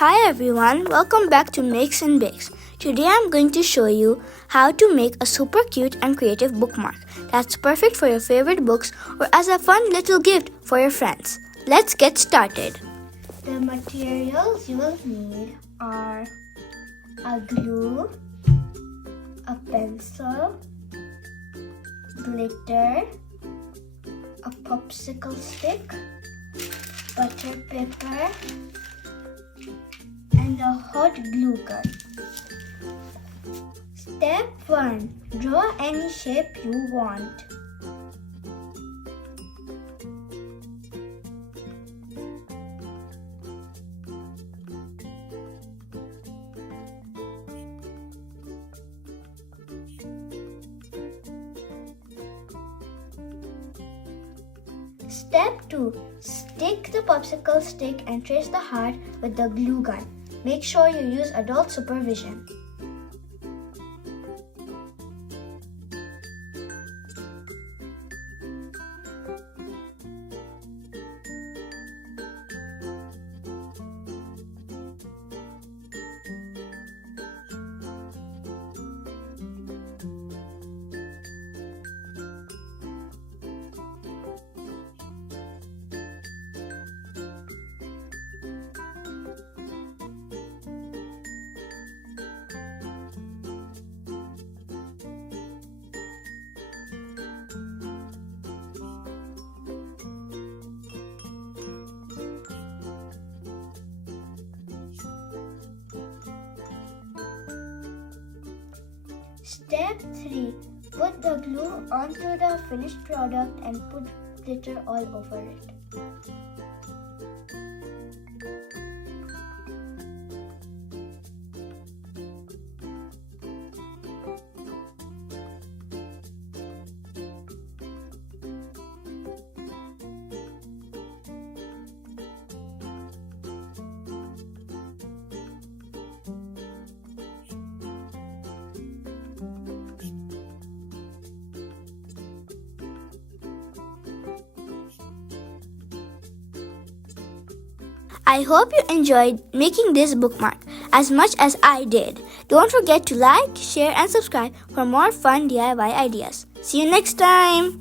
Hi everyone, welcome back to Makes and Bakes. Today I'm going to show you how to make a super cute and creative bookmark that's perfect for your favorite books or as a fun little gift for your friends. Let's get started. The materials you will need are a glue, a pencil, glitter, a popsicle stick, butter paper, and a hot glue gun. Step 1. Draw any shape you want. Step 2. Stick the popsicle stick and trace the heart with the glue gun. Make sure you use adult supervision. Step 3. Put the glue onto the finished product and put glitter all over it. I hope you enjoyed making this bookmark as much as I did. Don't forget to like, share and subscribe for more fun DIY ideas. See you next time!